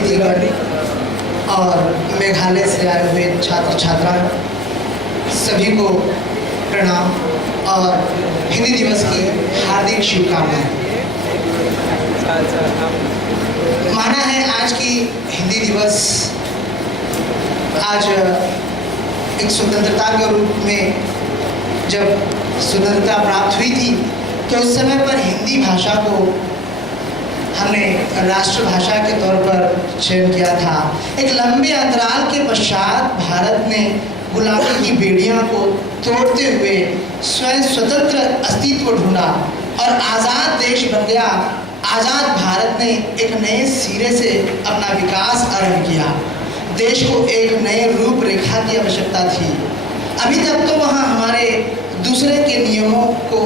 अतिथिगण और मेघालय से आए हुए छात्र छात्राएं सभी को प्रणाम और हिंदी दिवस की हार्दिक शुभकामनाएं। माना है आज की हिंदी दिवस आज एक स्वतंत्रता के रूप में जब स्वतंत्रता प्राप्त हुई थी तो उस समय पर हिंदी भाषा को हमने राष्ट्रभाषा के तौर पर चयन किया था। एक लंबे अंतराल के पश्चात भारत ने गुलामी की बेड़ियों को तोड़ते हुए स्वयं स्वतंत्र अस्तित्व ढूंढा और आज़ाद देश बन गया। आज़ाद भारत ने एक नए सिरे से अपना विकास आरंभ किया। देश को एक नए रूपरेखा की आवश्यकता थी। अभी तक तो वहाँ हमारे दूसरे के नियमों को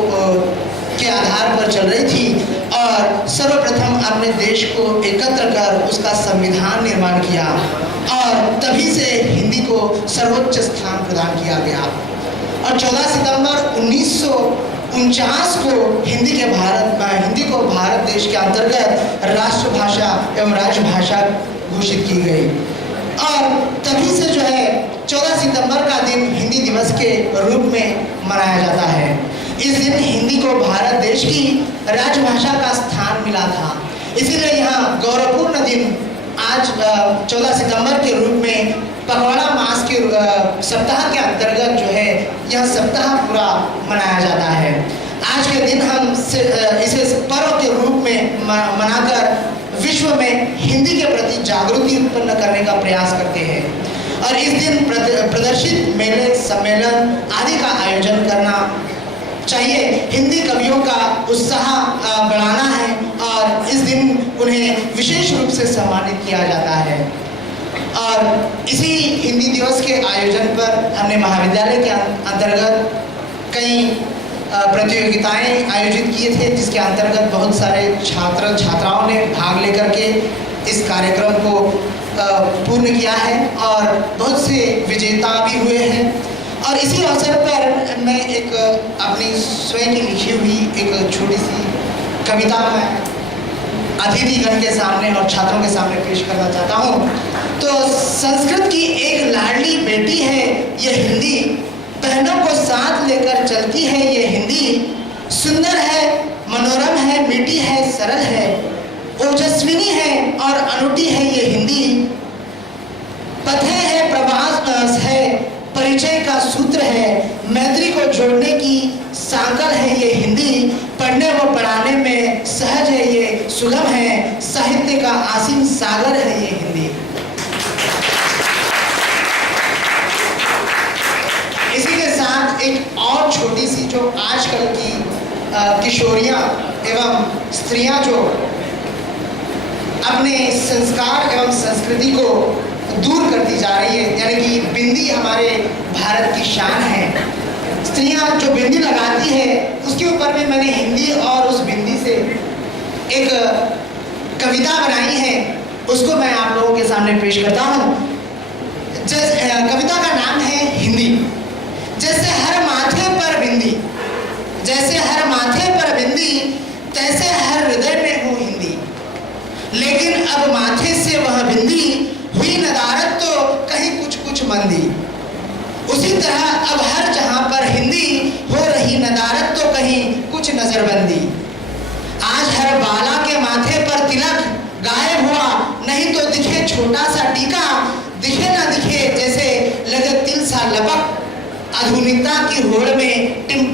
के आधार पर चल रही थी और सर्वप्रथम अपने देश को एकत्र कर उसका संविधान निर्माण किया और तभी से हिंदी को सर्वोच्च स्थान प्रदान किया गया। और 14 सितंबर 1949 को हिंदी को भारत देश के अंतर्गत राष्ट्रभाषा एवं राजभाषा घोषित की गई और तभी से जो है 14 सितंबर का दिन हिंदी दिवस के रूप में मनाया जाता है। इस दिन हिंदी को भारत देश की राजभाषा का स्थान मिला था। इसीलिए यहाँ गौरवपूर्ण दिन आज 14 सितंबर के रूप में पखवाड़ा मास के सप्ताह के अंतर्गत जो है यह सप्ताह पूरा मनाया जाता है। आज के दिन हम इसे पर्व के रूप में मनाकर विश्व में हिंदी के प्रति जागृति उत्पन्न करने का प्रयास करते हैं और इस दिन प्रदर्शित मेले सम्मेलन आदि का आयोजन करना चाहिए। हिंदी कवियों का उत्साह बढ़ाना है और इस दिन उन्हें विशेष रूप से सम्मानित किया जाता है। और इसी हिंदी दिवस के आयोजन पर हमने महाविद्यालय के अंतर्गत कई प्रतियोगिताएं आयोजित किए थे जिसके अंतर्गत बहुत सारे छात्र छात्राओं ने भाग लेकर के इस कार्यक्रम को पूर्ण किया है और बहुत से विजेता भी हुए हैं। और इसी अवसर पर मैं एक अपनी स्वयं की लिखी हुई एक छोटी सी कविता मैं अतिथिगण के सामने और छात्रों के सामने पेश करना चाहता हूँ। तो संस्कृत की एक लाडली बेटी है ये हिंदी, बहनों को साथ लेकर चलती है ये हिंदी। सुंदर है, मनोरम है, मीठी है, सरल है, ओजस्विनी है और अनूठी है ये हिंदी। पथे है, प्रवास है, परिचय का सूत्र है, मैत्री को जोड़ने की सांकल है ये हिंदी। पढ़ने व पढ़ाने में सहज है ये, सुगम है, साहित्य का असीम सागर है ये हिंदी। इसी के साथ एक और छोटी सी जो आजकल की किशोरियां एवं स्त्रियां जो अपने संस्कार एवं संस्कृति को दूर करती जा रही है, यानी कि बिंदी हमारे भारत की शान है। स्त्रियां जो बिंदी लगाती है उसके ऊपर में मैंने हिंदी और उस बिंदी से एक कविता बनाई है, उसको मैं आप लोगों के सामने पेश करता हूँ। कविता का नाम है हिंदी। जैसे हर माथे पर बिंदी, जैसे हर माथे पर बिंदी, तैसे हर हृदय में हूँ हिंदी। लेकिन अब माथे से वह बिंदी हुई नदारत तो कहीं कुछ कुछ मंदी। उसी तरह अब हर जहां पर हिंदी हो रही नदारत तो कहीं कुछ नजरबंदी। आज हर बाला के माथे पर तिलक गायब हुआ, नहीं तो दिखे छोटा सा टीका, दिखे ना दिखे जैसे लगे तिल सा लपक। आधुनिकता की होड़ में टिम